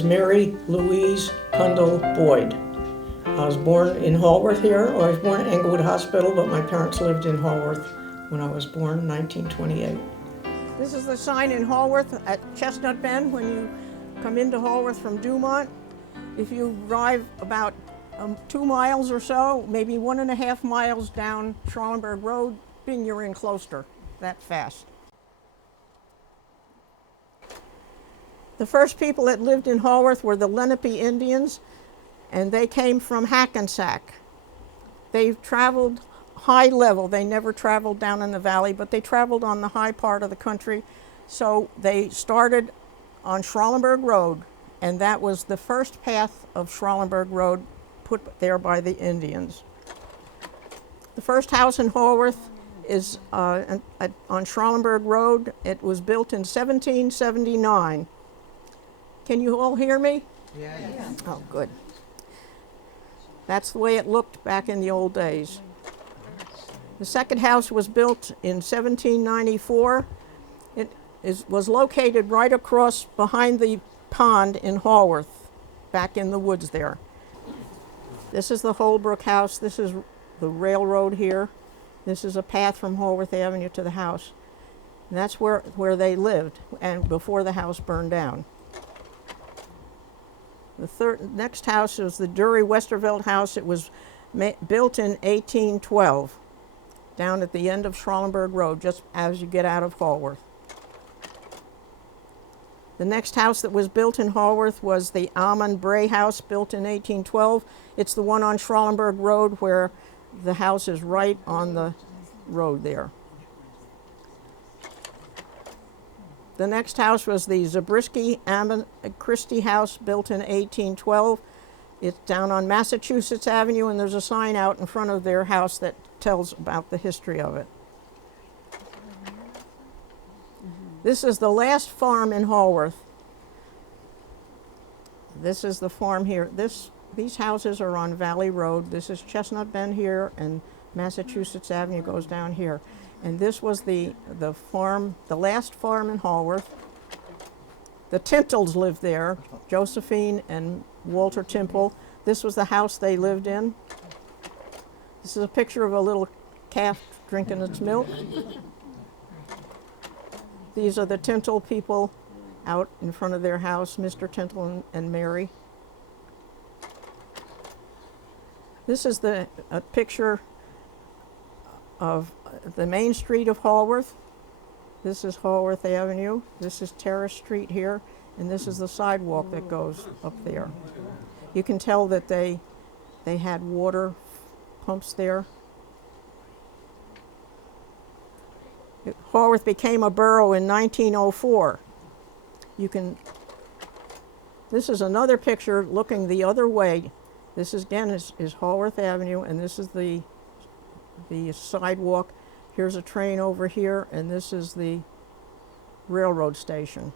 is Mary Louise Cundall Boyd. I was born in Haworth here. I was born at Englewood Hospital, but my parents lived in Haworth when I was born in 1928. This is the sign in Haworth at Chestnut Bend when you come into Haworth from Dumont. If you drive about 2 miles or so, maybe 1.5 miles down Schralenberg Road, you're in Closter that fast. The first people that lived in Haworth were the Lenape Indians, and they came from Hackensack. They traveled high level. They never traveled down in the valley, but they traveled on the high part of the country. So they started on Schralenberg Road, and that was the first path of Schralenberg Road put there by the Indians. The first house in Haworth is on Schralenberg Road. It was built in 1779. Can you all hear me? Yeah. Oh, good. That's the way it looked back in the old days. The second house was built in 1794. It was located right across behind the pond in Haworth, back in the woods there. This is the Holbrook House. This is the railroad here. This is a path from Haworth Avenue to the house. And that's where they lived, and before the house burned down. The next house was the Dury Westervelt House. It was built in 1812, down at the end of Schralenberg Road, just as you get out of Haworth. The next house that was built in Haworth was the Almond Bray House, built in 1812. It's the one on Schralenberg Road where the house is right on the road there. The next house was the Zabriskie Christie House, built in 1812. It's down on Massachusetts Avenue, and there's a sign out in front of their house that tells about the history of it. This is the last farm in Haworth. This is the farm here. These houses are on Valley Road. This is Chestnut Bend here, and Massachusetts Avenue goes down here. And this was the farm, the last farm in Haworth. The Timtles lived there, Josephine and Walter Timple. This was the house they lived in. This is a picture of a little calf drinking its milk. These are the Timtle people out in front of their house, Mr. Timtle and Mary. This is a picture of the main street of Haworth. This is Haworth Avenue. This is Terrace Street here, and this is the sidewalk that goes up there. You can tell that they had water pumps there. Haworth became a borough in 1904. This is another picture looking the other way. This is, again, is Haworth Avenue, and this is the sidewalk. Here's a train over here, and this is the railroad station.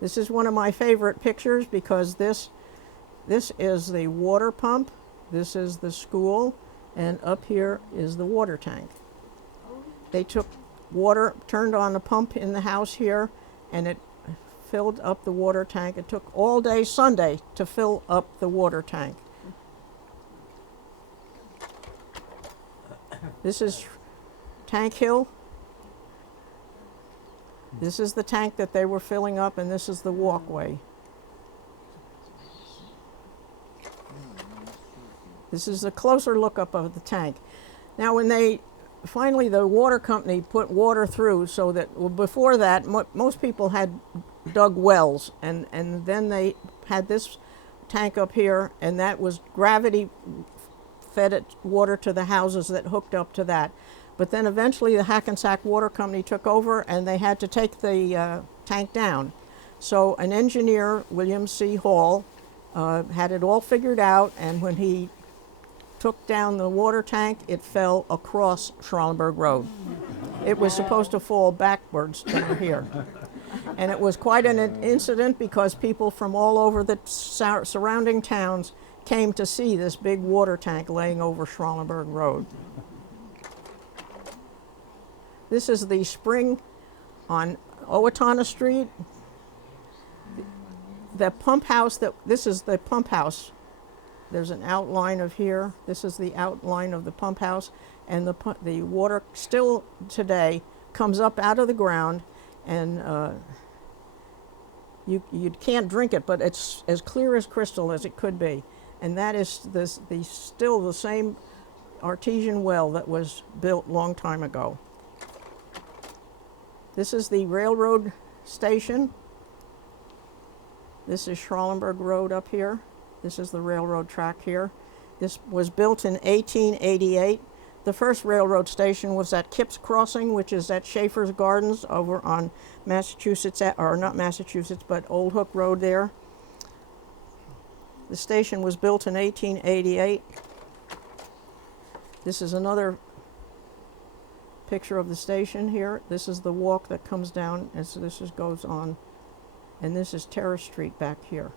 This is one of my favorite pictures because this is the water pump, this is the school, and up here is the water tank. They took water, turned on the pump in the house here, and it filled up the water tank. It took all day Sunday to fill up the water tank. This is Tank Hill. This is the tank that they were filling up, and this is the walkway. This is a closer look up of the tank. Now, when finally the water company put water through, so that, well, before that, most people had dug wells, and then they had this tank up here, and that was gravity fed it water to the houses that hooked up to that. But then eventually the Hackensack Water Company took over, and they had to take the tank down. So an engineer, William C. Hall, had it all figured out, and when he took down the water tank, it fell across Schralenberg Road. It was supposed to fall backwards down here. And it was quite an incident because people from all over the surrounding towns came to see this big water tank laying over Schralenberg Road. This is the spring on Owatonna Street. The pump house, this is the pump house. There's an outline of here. This is the outline of the pump house. And the water still today comes up out of the ground, and you can't drink it, but it's as clear as crystal as it could be. And that is still the same artesian well that was built long time ago. This is the railroad station. This is Schralenberg Road up here. This is the railroad track here. This was built in 1888. The first railroad station was at Kip's Crossing, which is at Schaefer's Gardens over on Massachusetts, or not Massachusetts, but Old Hook Road there. The station was built in 1888. This is another picture of the station here. This is the walk that comes down as this goes on. And this is Terrace Street back here.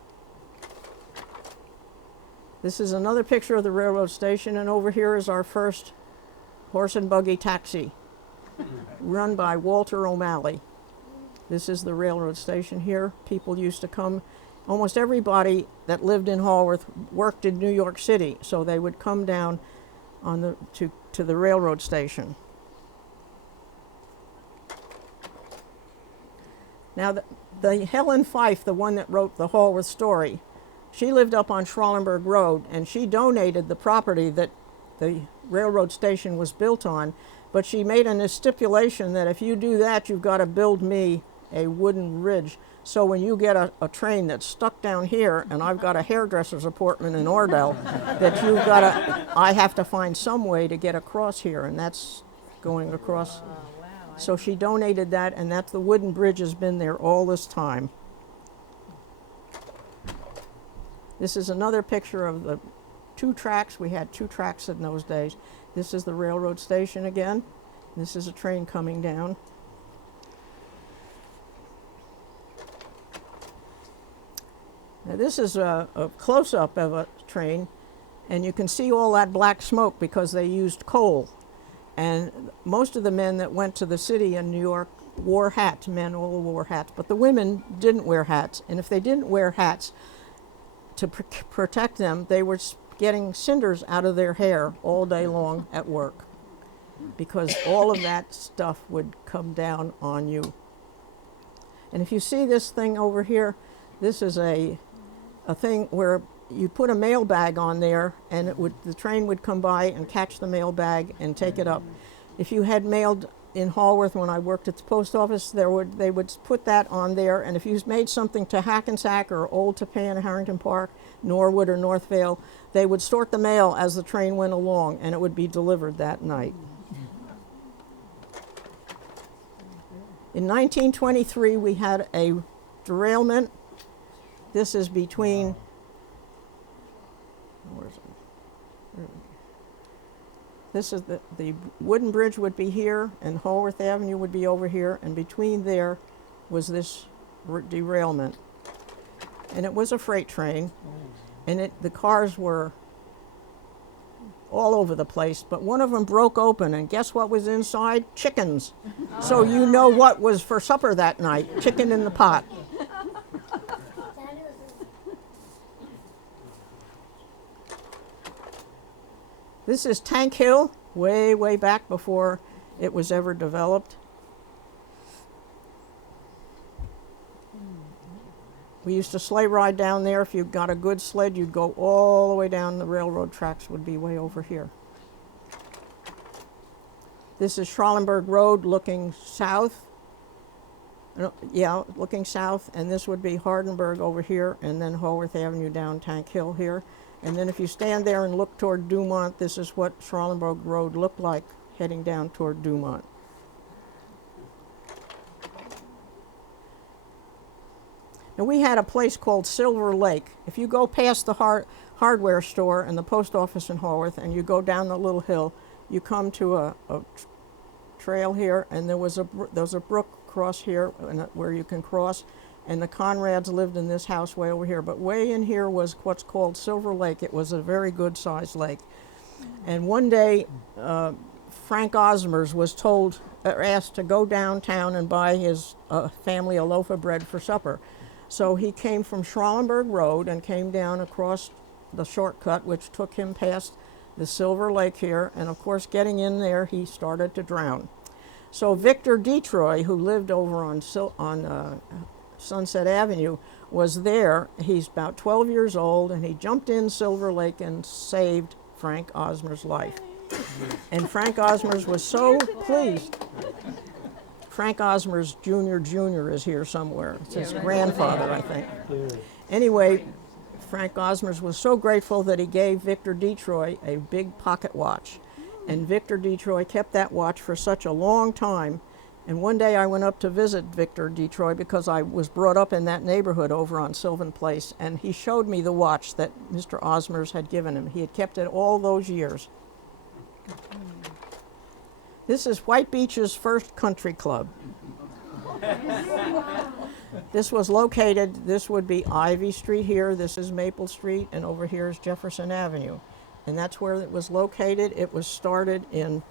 This is another picture of the railroad station, and over here is our first horse and buggy taxi, run by Walter O'Malley. This is the railroad station here. People used to come. Almost everybody that lived in Haworth worked in New York City, so they would come down on to the railroad station. Now, the Helen Fife, the one that wrote the Haworth story, she lived up on Schralenberg Road, and she donated the property that the railroad station was built on, but she made a stipulation that if you do that, you've got to build me a wooden bridge. So when you get a train that's stuck down here, and I've got a hairdresser's appointment in Ordell, that I have to find some way to get across here, and that's going across. So she donated that, and the wooden bridge has been there all this time. This is another picture of the 2 tracks. We had 2 tracks in those days. This is the railroad station again. This is a train coming down. Now this is a close-up of a train, and you can see all that black smoke because they used coal. And most of the men that went to the city in New York wore hats. Men all wore hats, but the women didn't wear hats. And if they didn't wear hats, to protect them, they were getting cinders out of their hair all day long at work, because all of that stuff would come down on you. And if you see this thing over here, this is a thing where you put a mail bag on there, and the train would come by and catch the mail bag and take it up. If you had mailed in Haworth, when I worked at the post office, they would put that on there, and if you made something to Hackensack or Old Tappan, Harrington Park, Norwood or Northvale, they would sort the mail as the train went along, and it would be delivered that night. In 1923, we had a derailment. This is between, where is it? This is the wooden bridge would be here, and Haworth Avenue would be over here, and between there was this derailment. And it was a freight train, and the cars were all over the place, but one of them broke open, and guess what was inside? Chickens. So you know what was for supper that night, chicken in the pot. This is Tank Hill, way, way back before it was ever developed. We used to sleigh ride down there. If you got a good sled, you'd go all the way down. The railroad tracks would be way over here. This is Schralenberg Road looking south. Looking south, and this would be Hardenberg over here, and then Haworth Avenue down Tank Hill here. And then if you stand there and look toward Dumont, this is what Schralenberg Road looked like heading down toward Dumont. Now we had a place called Silver Lake. If you go past the hardware store and the post office in Haworth, and you go down the little hill, you come to a trail here, and there's a brook across here where you can cross. And the Conrads lived in this house way over here. But way in here was what's called Silver Lake. It was a very good sized lake. And one day, Frank Osmers was told, or asked to go downtown and buy his family a loaf of bread for supper. So he came from Schralenberg Road and came down across the shortcut, which took him past the Silver Lake here, and of course getting in there he started to drown. So Victor Detroit, who lived over on Sunset Avenue, was there. He's about 12 years old, and he jumped in Silver Lake and saved Frank Osmer's life. And Frank Osmers was so pleased. Frank Osmers Jr. is here somewhere. It's his grandfather, I think. Anyway, Frank Osmers was so grateful that he gave Victor Detroit a big pocket watch. And Victor Detroit kept that watch for such a long time. And one day I went up to visit Victor Detroit because I was brought up in that neighborhood over on Sylvan Place, and he showed me the watch that Mr. Osmers had given him. He had kept it all those years. This is White Beach's first country club. This was located, this would be Ivy Street here, this is Maple Street, and over here is Jefferson Avenue. And that's where it was located. It was started in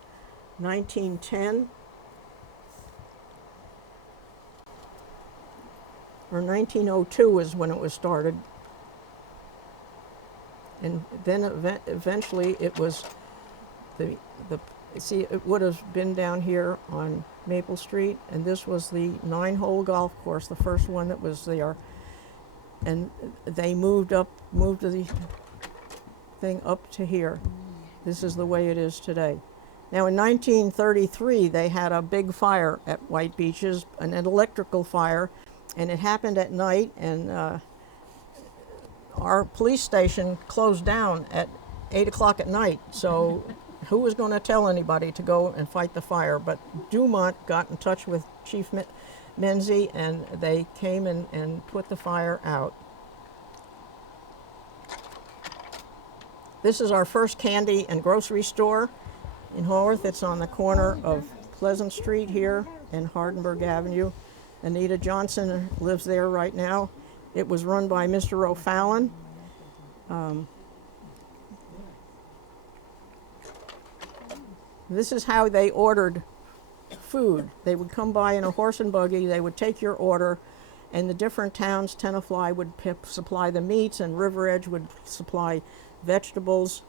1910. Or 1902 is when it was started. And then eventually it was see, it would have been down here on Maple Street, and this was the 9-hole golf course, the first one that was there. And they moved the thing up to here. This is the way it is today. Now in 1933, they had a big fire at White Beaches, an electrical fire, and it happened at night, and our police station closed down at 8 o'clock at night. So who was going to tell anybody to go and fight the fire? But Dumont got in touch with Chief Menzie, and they came and put the fire out. This is our first candy and grocery store in Haworth. It's on the corner of Pleasant Street here and Hardenberg Avenue. Anita Johnson lives there right now. It was run by Mr. O'Fallon. This is how they ordered food. They would come by in a horse and buggy, they would take your order, and the different towns, Tenafly would supply the meats, and River Edge would supply vegetables,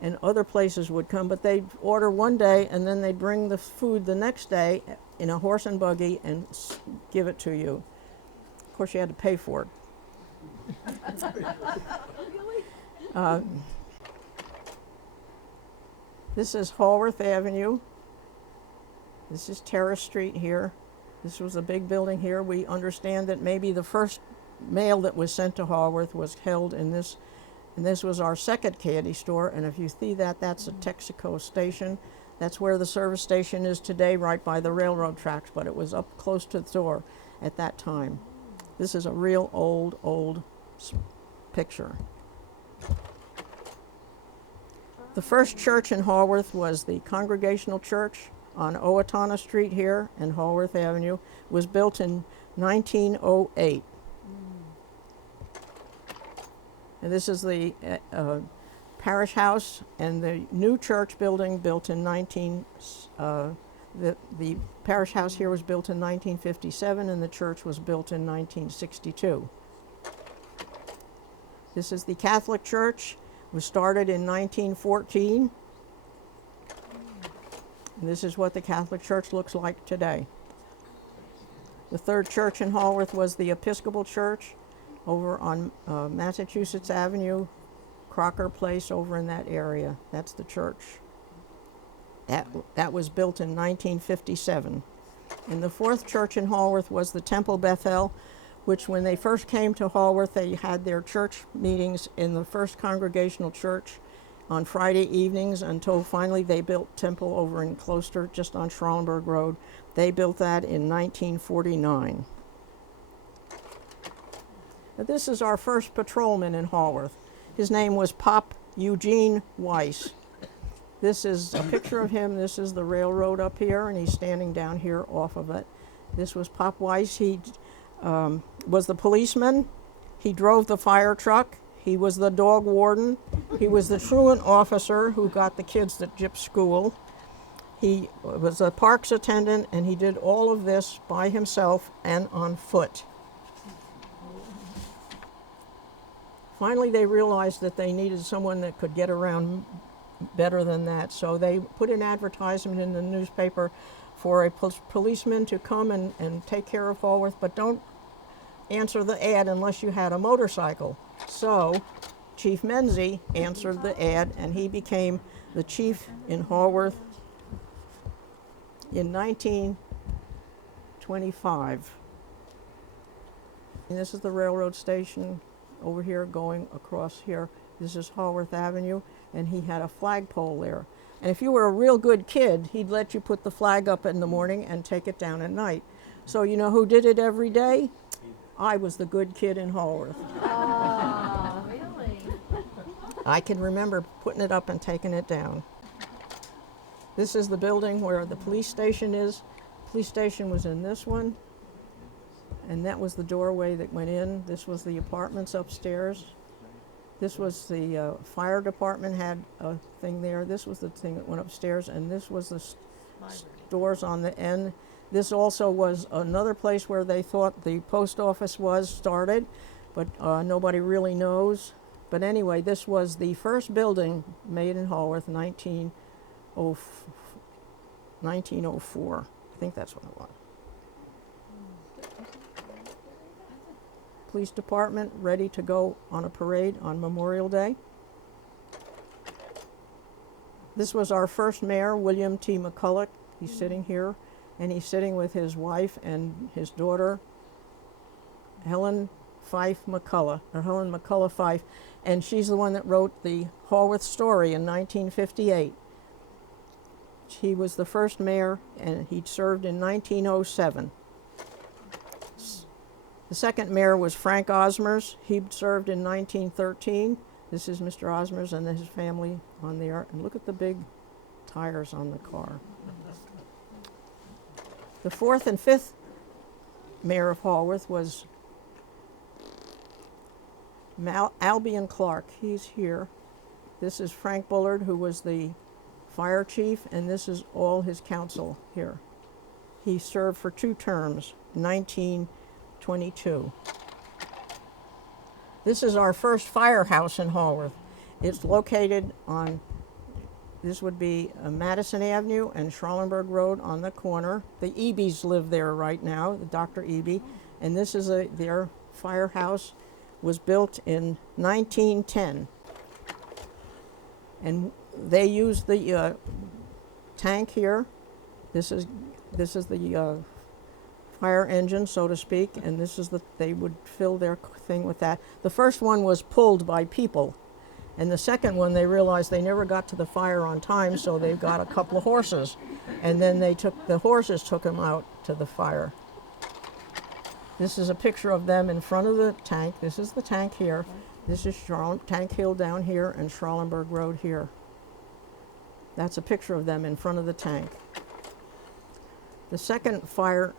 and other places would come, but they'd order one day and then they'd bring the food the next day in a horse and buggy and give it to you. Of course, you had to pay for it. This is Haworth Avenue. This is Terrace Street here. This was a big building here. We understand that maybe the first mail that was sent to Haworth was held in this. And this was our second candy store, and if you see that, that's a Texaco station. That's where the service station is today, right by the railroad tracks, but it was up close to the door at that time. This is a real old picture. The first church in Haworth was the Congregational Church on Owatonna Street here and Haworth Avenue. It was built in 1908. And this is the parish house, and the new church building built in the parish house here was built in 1957, and the church was built in 1962. This is the Catholic Church. It was started in 1914. And this is what the Catholic Church looks like today. The third church in Haworth was the Episcopal Church over on Massachusetts Avenue, Crocker Place, over in that area. That's the church. That was built in 1957. And the fourth church in Haworth was the Temple Bethel, which when they first came to Haworth, they had their church meetings in the First Congregational Church on Friday evenings until finally they built Temple over in Closter, just on Schralenberg Road. They built that in 1949. This is our first patrolman in Haworth. His name was Pop Eugene Weiss. This is a picture of him. This is the railroad up here, and he's standing down here off of it. This was Pop Weiss. He was the policeman. He drove the fire truck. He was the dog warden. He was the truant officer who got the kids that gypped school. He was a parks attendant, and he did all of this by himself and on foot. Finally, they realized that they needed someone that could get around better than that, so they put an advertisement in the newspaper for a policeman to come and take care of Haworth, but don't answer the ad unless you had a motorcycle. So Chief Menzie answered the ad, and he became the chief in Haworth in 1925. And this is the railroad station over here going across here. This is Haworth Avenue, and he had a flagpole there. And if you were a real good kid, he'd let you put the flag up in the morning and take it down at night. So you know who did it every day? I was the good kid in Haworth. Oh, really? I can remember putting it up and taking it down. This is the building where the police station is. Police station was in this one, and that was the doorway that went in. This was the apartments upstairs. This was the fire department had a thing there. This was the thing that went upstairs, and this was the stores on the end. This also was another place where they thought the post office was started, but nobody really knows. But anyway, this was the first building made in Haworth, 1904. I think that's what it was. Police department ready to go on a parade on Memorial Day. This was our first mayor, William T. McCulloch. He's sitting here, and he's sitting with his wife and his daughter, Helen McCulloch Fife, and she's the one that wrote the Haworth story in 1958. He was the first mayor, and he served in 1907. The second mayor was Frank Osmers. He served in 1913. This is Mr. Osmers and his family on there. And look at the big tires on the car. The fourth and fifth mayor of Haworth was Albion Clark. He's here. This is Frank Bullard, who was the fire chief, and this is all his council here. He served for 2 terms, 1922. This is our first firehouse in Haworth. It's located on, this would be Madison Avenue and Schralenberg Road on the corner. The Ebys live there right now, the Dr. Eby, and this is their firehouse. Was built in 1910. And they used the tank here. This is the fire engine, so to speak, and this is they would fill their thing with that. The first one was pulled by people, and the second one they realized they never got to the fire on time, so they got a couple of horses, and then the horses took them out to the fire. This is a picture of them in front of the tank. This is the tank here. This is Tank Hill down here and Schralenberg Road here. That's a picture of them in front of the tank. The second fire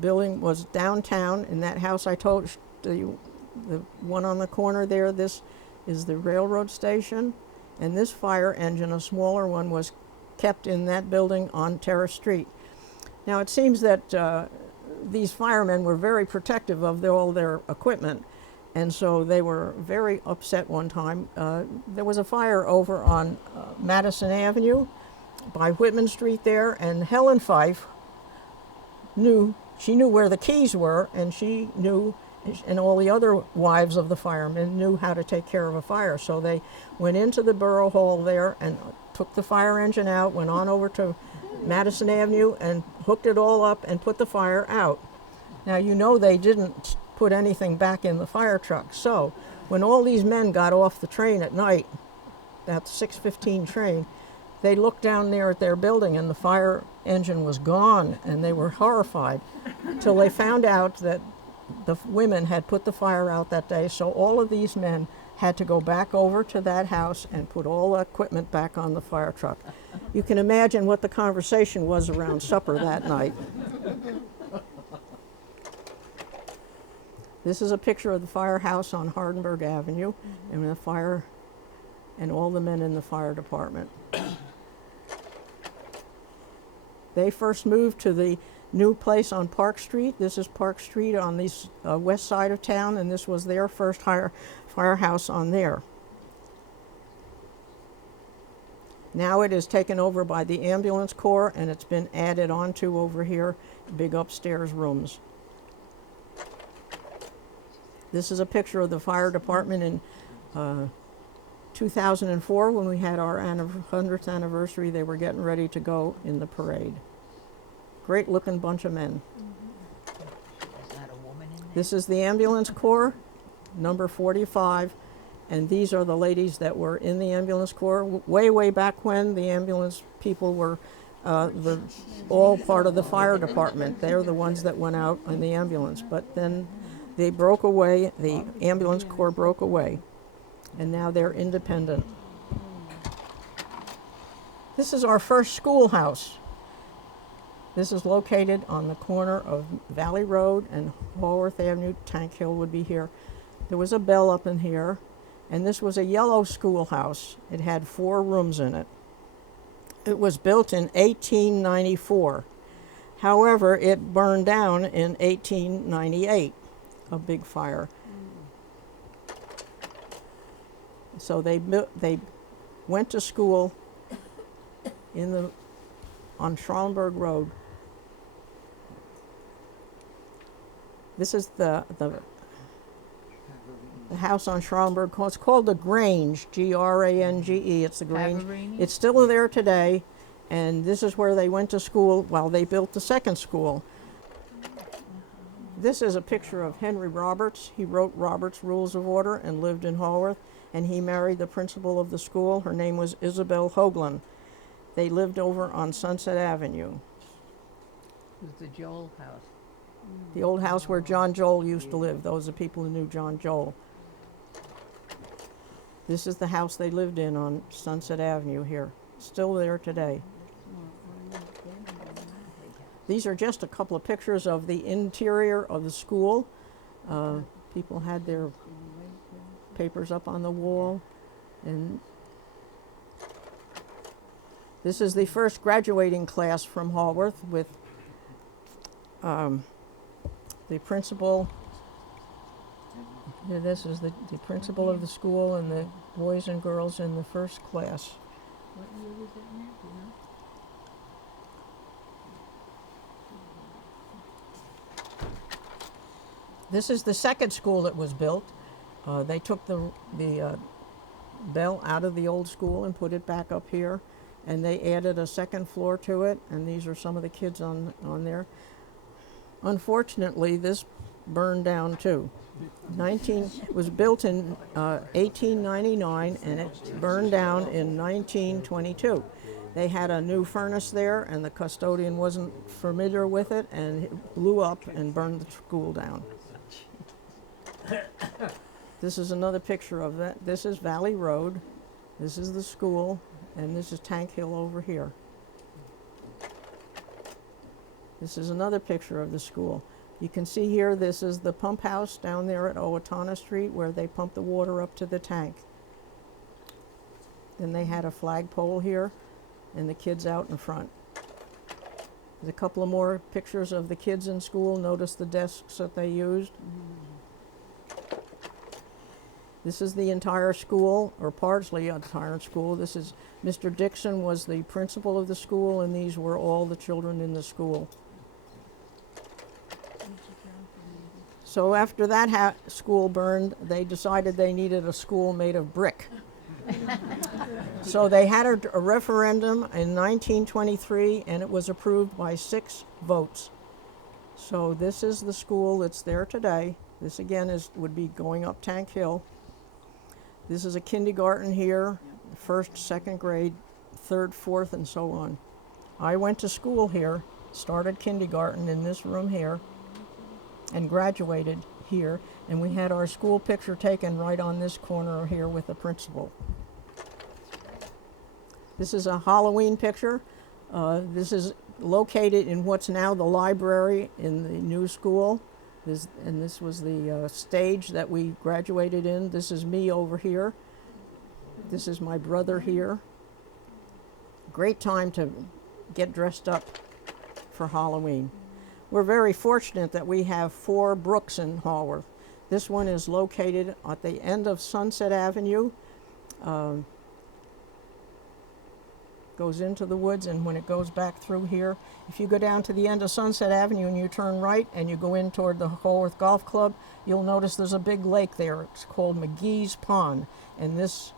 building was downtown in that house I told you, the one on the corner there. This is the railroad station, and this fire engine, a smaller one, was kept in that building on Terrace Street. Now it seems that these firemen were very protective of all their equipment, and so they were very upset one time. There was a fire over on Madison Avenue by Whitman Street there, and Helen Fife knew where the keys were, and she knew, and all the other wives of the firemen knew how to take care of a fire. So they went into the Borough Hall there and took the fire engine out, went on over to Madison Avenue and hooked it all up and put the fire out. Now you know they didn't put anything back in the fire truck. So when all these men got off the train at night, that 6:15 train, they looked down there at their building and the fire engine was gone, and they were horrified till they found out that the women had put the fire out that day. So all of these men had to go back over to that house and put all the equipment back on the fire truck. You can imagine what the conversation was around supper that night. This is a picture of the firehouse on Hardenberg Avenue, and the fire, and all the men in the fire department. They first moved to the new place on Park Street. This is Park Street on the west side of town, and this was their first firehouse on there. Now it is taken over by the ambulance corps, and it's been added onto over here, big upstairs rooms. This is a picture of the fire department in 2004 when we had our 100th anniversary. They were getting ready to go in the parade. Great looking bunch of men. Is that a woman in there? This is the ambulance corps, number 45. And these are the ladies that were in the ambulance corps way back when the ambulance people were all part of the fire department. They're the ones that went out in the ambulance. But then they broke away, the ambulance corps broke away, and now they're independent. This is our first schoolhouse. This is located on the corner of Valley Road and Haworth Avenue. Tank Hill would be here. There was a bell up in here. And this was a yellow schoolhouse. It had 4 rooms in it. It was built in 1894. However, it burned down in 1898, a big fire. So they went to school on Schralenberg Road. This is the house on Schralenberg. It's called the Grange, Grange. It's the Grange. Haverini? It's still there today, and this is where they went to school while they built the second school. This is a picture of Henry Roberts. He wrote Robert's Rules of Order and lived in Haworth, and he married the principal of the school. Her name was Isabel Hoagland. They lived over on Sunset Avenue, It was the Joel house. the old house where John Joel used to live. Those are people who knew John Joel. This is the house they lived in on Sunset Avenue here, still there today. These are just a couple of pictures of the interior of the school. People had their papers up on the wall. And this is the first graduating class from Haworth with the principal. Yeah, this is the principal of the school and the boys and girls in the first class. What year was it in there, do you know? This is the second school that was built. They took the bell out of the old school and put it back up here, and they added a second floor to it, and these are some of the kids on there. Unfortunately, this burned down too. It was built in 1899, and it burned down in 1922. They had a new furnace there, and the custodian wasn't familiar with it, and it blew up and burned the school down. This is another picture of that. This is Valley Road. This is the school, and this is Tank Hill over here. This is another picture of the school. You can see here, this is the pump house down there at Owatonna Street where they pump the water up to the tank. Then they had a flagpole here and the kids out in front. There's a couple of more pictures of the kids in school. Notice the desks that they used. This is the entire school, or partially the entire school. This is Mr. Dixon was the principal of the school, and these were all the children in the school. So after that school burned, they decided they needed a school made of brick. So they had a referendum in 1923, and it was approved by 6 votes. So this is the school that's there today. This again would be going up Tank Hill. This is a kindergarten here, 1st, 2nd grade, 3rd, 4th, and so on. I went to school here, started kindergarten in this room here, and graduated here, and we had our school picture taken right on this corner here with the principal. This is a Halloween picture. This is located in what's now the library in the new school. This was the stage that we graduated in. This is me over here. This is my brother here. Great time to get dressed up for Halloween. We're very fortunate that we have 4 brooks in Haworth. This one is located at the end of Sunset Avenue, goes into the woods, and when it goes back through here, if you go down to the end of Sunset Avenue and you turn right and you go in toward the Haworth Golf Club, you'll notice there's a big lake there. It's called McGee's Pond, and this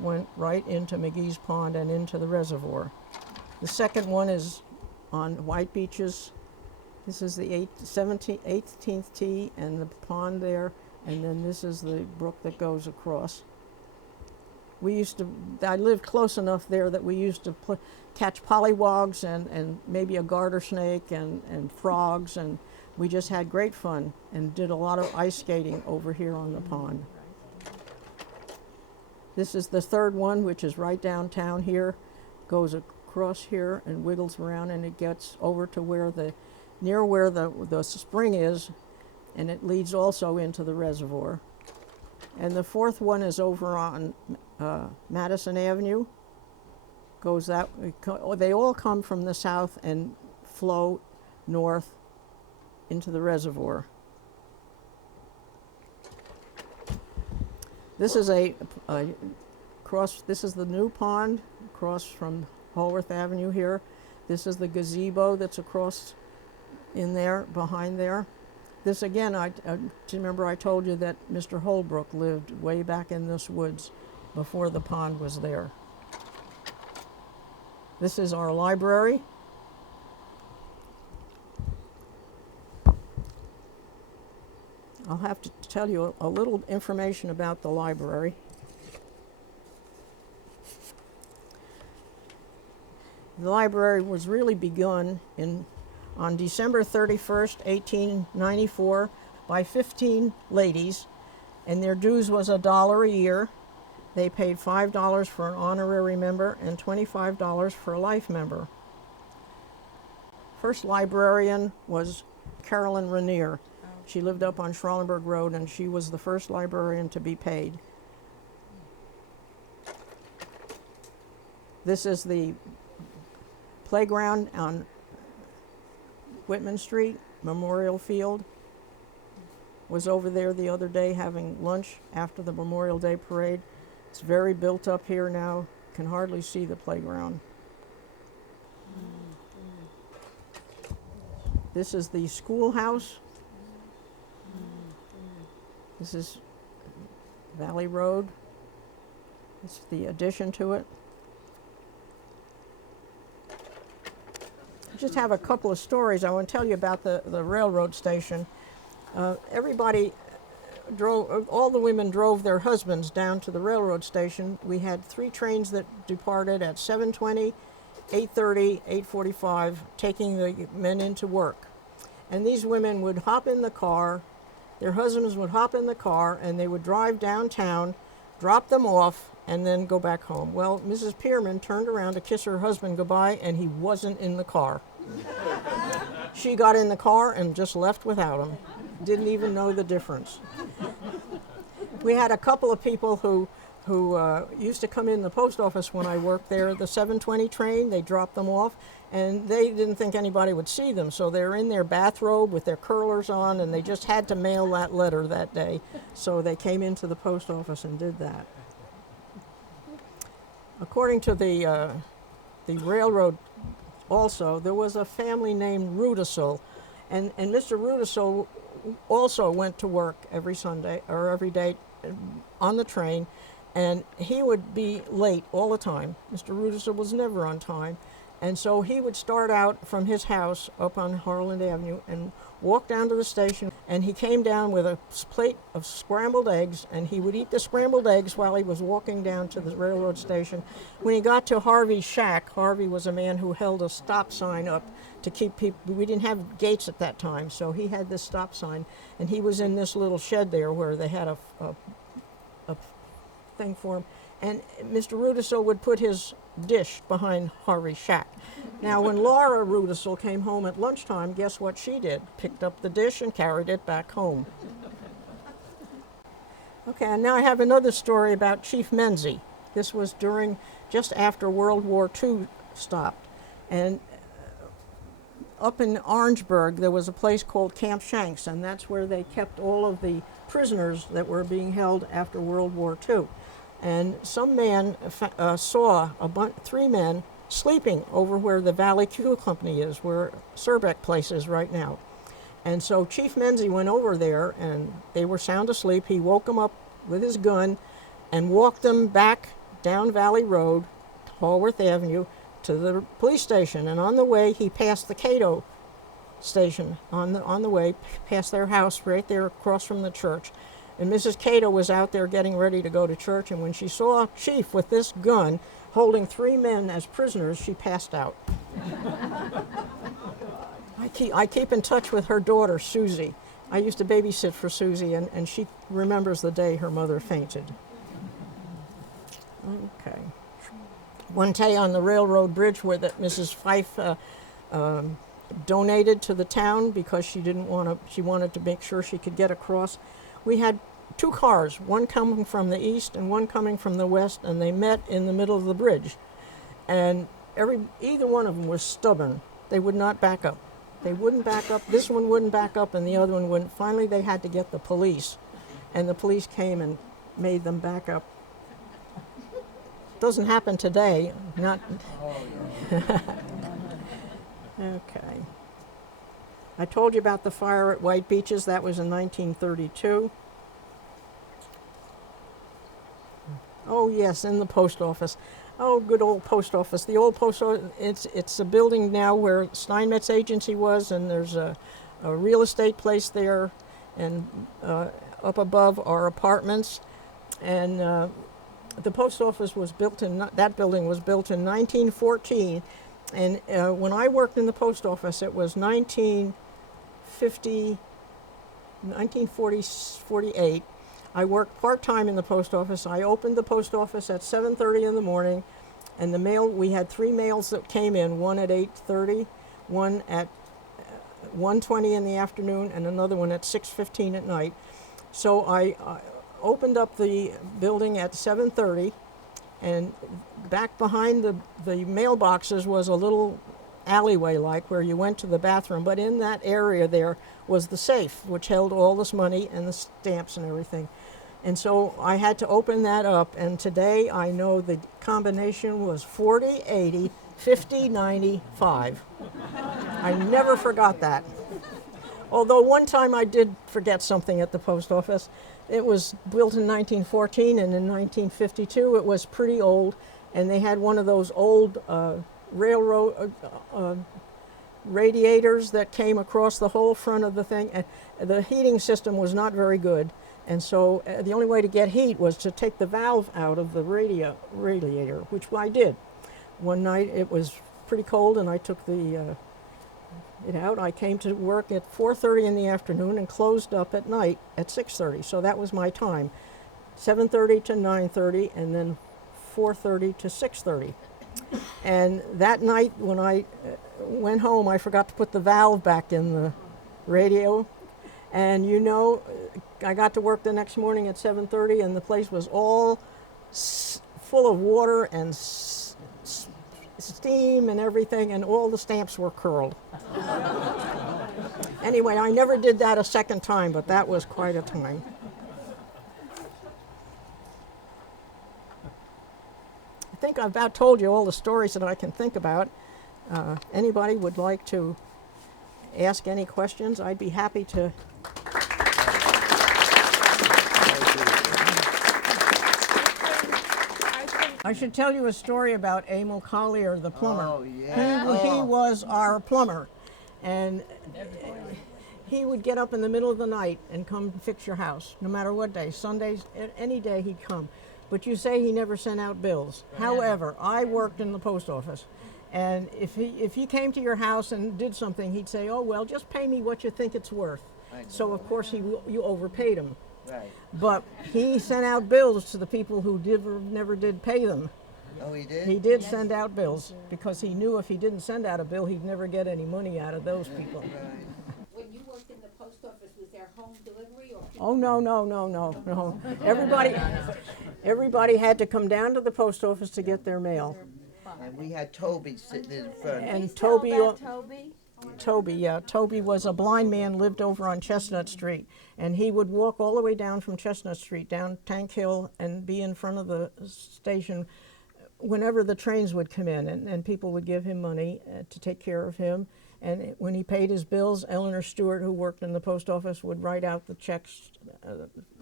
went right into McGee's Pond and into the reservoir. The second one is on White Beaches. This is the 18th tee and the pond there, and then this is the brook that goes across. I lived close enough there that we used to catch pollywogs and maybe a garter snake and frogs, and we just had great fun and did a lot of ice skating over here on the pond. This is the third one, which is right downtown here, goes across here and wiggles around, and it gets over to near where the spring is, and it leads also into the reservoir. And the fourth one is over on Madison Avenue. They all come from the south and flow north into the reservoir. This is this is the new pond across from Haworth Avenue here. This is the gazebo that's across in there, behind there. This again, do you remember I told you that Mr. Holbrook lived way back in this woods before the pond was there. This is our library. I'll have to tell you a little information about the library. The library was really begun on December 31st, 1894 by 15 ladies, and their dues was $1 a year. They paid $5 for an honorary member and $25 for a life member. First librarian was Carolyn Rainier. She lived up on Schralenberg Road, and she was the first librarian to be paid. This is the playground on Whitman Street, Memorial Field. Was over there the other day having lunch after the Memorial Day parade. It's very built up here now. Can hardly see the playground. This is the schoolhouse. This is Valley Road. It's the addition to it. I just have a couple of stories I want to tell you about the railroad station. Everybody all the women drove their husbands down to the railroad station. We had 3 trains that departed at 7:20, 8:30, 8:45, taking the men into work. And these women would hop in the car, their husbands would hop in the car, and they would drive downtown, drop them off, and then go back home. Well, Mrs. Pearman turned around to kiss her husband goodbye, and he wasn't in the car. She got in the car and just left without him. Didn't even know the difference. We had a couple of people who used to come in the post office when I worked there, the 7:20 train. They dropped them off, and they didn't think anybody would see them, so they're in their bathrobe with their curlers on, and they just had to mail that letter that day. So they came into the post office and did that. According to the railroad also, there was a family named Rudisill, and Mr. Rudisill also went to work every Sunday or every day on the train, and he would be late all the time. Mr. Rudisill was never on time, and so he would start out from his house up on Harland Avenue and walk down to the station, and he came down with a plate of scrambled eggs, and he would eat the scrambled eggs while he was walking down to the railroad station. When he got to Harvey's shack, Harvey was a man who held a stop sign up to keep people. We didn't have gates at that time, so he had this stop sign, and he was in this little shed there where they had a thing for him, and Mr. Rudisill would put his dish behind Harvey's shack. Now, when Laura Rudisill came home at lunchtime, guess what she did? Picked up the dish and carried it back home. Okay, and now I have another story about Chief Menzie. This was just after World War II stopped, and up in Orangeburg, there was a place called Camp Shanks, and that's where they kept all of the prisoners that were being held after World War II. And some man saw three men sleeping over where the Valley Q Company is, where Surbeck Place is right now. And so Chief Menzie went over there, and they were sound asleep. He woke them up with his gun and walked them back down Valley Road, Haworth Avenue, to the police station. And on the way, he passed the Cato station. On the way, past their house right there across from the church. And Mrs. Cato was out there getting ready to go to church, and when she saw Chief with this gun holding three men as prisoners, she passed out. I keep in touch with her daughter, Susie. I used to babysit for Susie, and she remembers the day her mother fainted. Okay. One day on the railroad bridge where that Mrs. Fife donated to the town because she wanted to make sure she could get across. We had two cars, one coming from the east and one coming from the west, and they met in the middle of the bridge. And either one of them was stubborn. They would not back up. They wouldn't back up. This one wouldn't back up, and the other one wouldn't. Finally, they had to get the police, and the police came and made them back up. Doesn't happen today. Not. Okay. I told you about the fire at White Beaches. That was in 1932. Oh yes, in the post office. Oh, good old post office. The old post office, it's a building now where Steinmetz Agency was, and there's a real estate place there, and up above are apartments. And the post office was built that building was built in 1914. And when I worked in the post office, it was 1948. I worked part-time in the post office. I opened the post office at 7:30 in the morning, and we had three mails that came in, one at 8:30, one at 1:20 in the afternoon, and another one at 6:15 at night. So I opened up the building at 7:30, and back behind the mailboxes was a little alleyway-like where you went to the bathroom, but in that area there was the safe, which held all this money and the stamps and everything. And so I had to open that up, and today I know the combination was 40, 80, 50, 95. I never forgot that. Although one time I did forget something at the post office. It was built in 1914, and in 1952 it was pretty old, and they had one of those old railroad radiators that came across the whole front of the thing, and the heating system was not very good, and so the only way to get heat was to take the valve out of the radiator, which I did. One night it was pretty cold, and I took it out. I came to work at 4:30 in the afternoon and closed up at night at 6:30, so that was my time, 7:30 to 9:30, and then 4:30 to 6:30. And that night when I went home, I forgot to put the valve back in the radio. And you know, I got to work the next morning at 7:30, and the place was all full of water and steam and everything, and all the stamps were curled. Anyway, I never did that a second time, but that was quite a time. I think I've about told you all the stories that I can think about. Anybody would like to ask any questions? I'd be happy to. I should tell you a story about Emil Collier, the plumber. Oh, yeah. He was our plumber, and he would get up in the middle of the night and come fix your house, no matter what day. Sundays, any day he'd come. But you say he never sent out bills. However, I worked in the post office, and if he came to your house and did something, he'd say, "Oh well, just pay me what you think it's worth." So of course you overpaid him. Right. But he sent out bills to the people who never did pay them. Oh, he did? He did send out bills because he knew if he didn't send out a bill, he'd never get any money out of those people. When you worked in the post office, was there home delivery or? Oh, no. Everybody had to come down to the post office to get their mail. And we had Toby sitting in front. And Tell Toby, about Toby. Toby, yeah. Toby was a blind man, lived over on Chestnut Street. And he would walk all the way down from Chestnut Street, down Tank Hill, and be in front of the station whenever the trains would come in. And people would give him money to take care of him. And when he paid his bills, Eleanor Stewart, who worked in the post office, would write out the checks,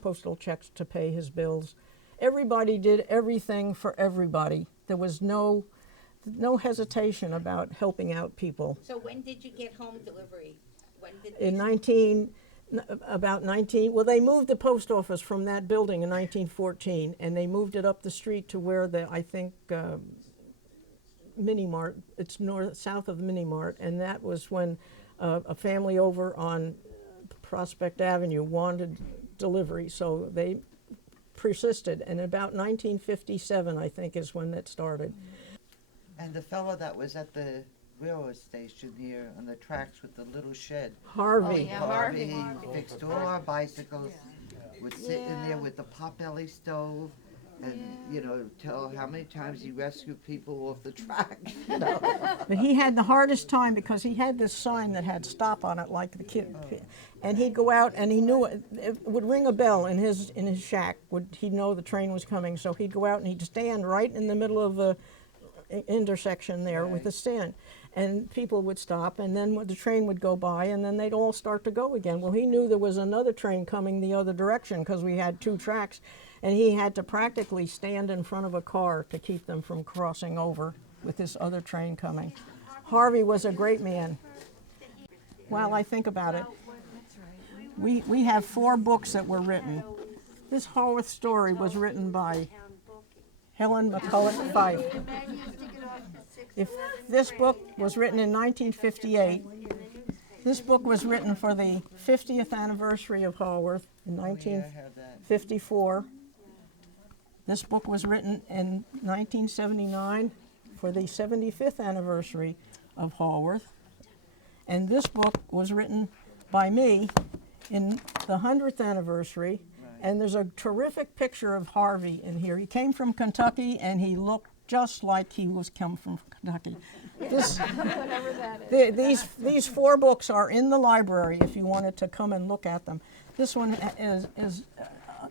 postal checks to pay his bills. Everybody did everything for everybody. There was no hesitation about helping out people. So when did you get home delivery? When did About 19, well, they moved the post office from that building in 1914, and they moved it up the street to where I think, Mini Mart, it's south of Mini Mart, and that was when a family over on Prospect Avenue wanted delivery, so they persisted, and about 1957, I think, is when that started. And the fellow that was at the railroad station here on the tracks with the little shed. Harvey. yeah. Harvey fixed all our bicycles, would sit in there with the potbelly stove and, you know, tell how many times he rescued people off the track, you know. But he had the hardest time because he had this sign that had stop on it like the kid. And he'd go out and he knew it would ring a bell in his shack. He'd know the train was coming, so he'd go out and he'd stand right in the middle of the intersection there with the stand. And people would stop, and then the train would go by, and then they'd all start to go again. Well, he knew there was another train coming the other direction because we had two tracks, and he had to practically stand in front of a car to keep them from crossing over with this other train coming. Harvey was a great man. While I think about it, we have 4 books that were written. This Haworth story was written by Helen McCulloch Fife. If this book was written in 1958, this book was written for the 50th anniversary of Haworth in 1954. This book was written in 1979 for the 75th anniversary of Haworth. And this book was written by me in the 100th anniversary. And there's a terrific picture of Harvey in here. He came from Kentucky, and he looked just like he was come from Kentucky. Whatever that is. These 4 books are in the library if you wanted to come and look at them. This one is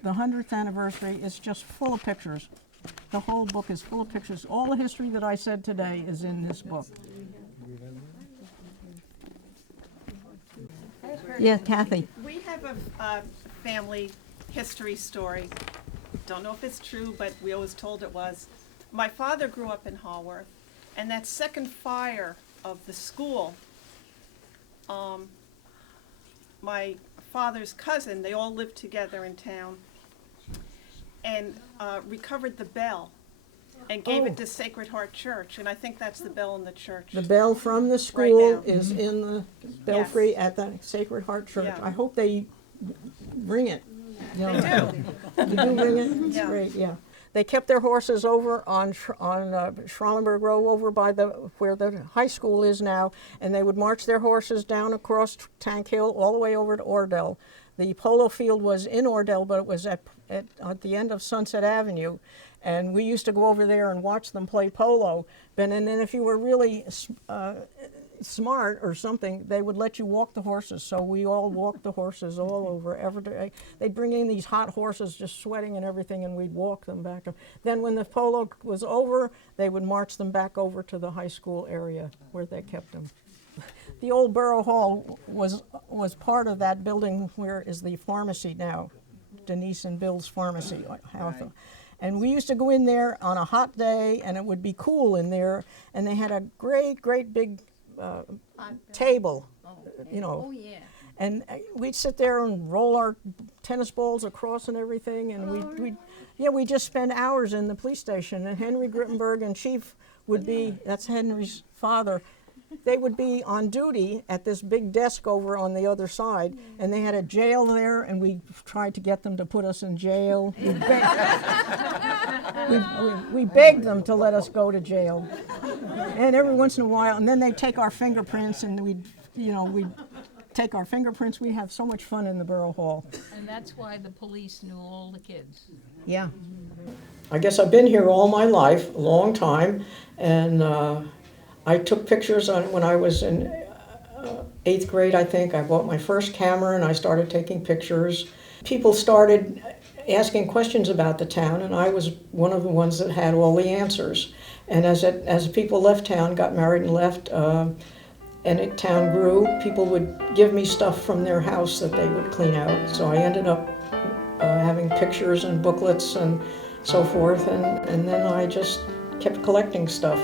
the 100th anniversary. Is just full of pictures. The whole book is full of pictures. All the history that I said today is in this book. Yeah, Kathy. We have a family history story. Don't know if it's true, but we always told it was. My father grew up in Haworth, and that second fire of the school, my father's cousin, they all lived together in town, and recovered the bell and gave it to Sacred Heart Church, and I think that's the bell in the church. The bell from the school now. is in the belfry at the Sacred Heart Church. Yeah. I hope they ring it. You know, They do. You do ring it? It's Yeah. great, yeah. They kept their horses over on Schralenberg Road, over by where the high school is now, and they would march their horses down across Tank Hill all the way over to Ordell. The polo field was in Ordell, but it was at the end of Sunset Avenue, and we used to go over there and watch them play polo. And then if you were really smart or something, they would let you walk the horses. So we all walked the horses all over every day. They'd bring in these hot horses just sweating and everything, and we'd walk them back. Then when the polo was over, they would march them back over to the high school area where they kept them. The old Borough Hall was part of that building where is the pharmacy now, Denise and Bill's Pharmacy. And we used to go in there on a hot day, and it would be cool in there, and they had a great big table, you know. Oh, yeah. And we'd sit there and roll our tennis balls across and everything, and we'd just spend hours in the police station. And Henry Grittenberg and Chief would be, that's Henry's father, they would be on duty at this big desk over on the other side, and they had a jail there, and we tried to get them to put us in jail. We begged them to let us go to jail. And every once in a while, and then they'd take our fingerprints, and we'd take our fingerprints. We'd have so much fun in the Borough Hall. And that's why the police knew all the kids. Yeah. I guess I've been here all my life, a long time, and I took pictures when I was in 8th grade, I think, I bought my first camera and I started taking pictures. People started asking questions about the town, and I was one of the ones that had all the answers. And as people left town, got married and left, and town grew, people would give me stuff from their house that they would clean out. So I ended up having pictures and booklets and so forth, and then I just kept collecting stuff.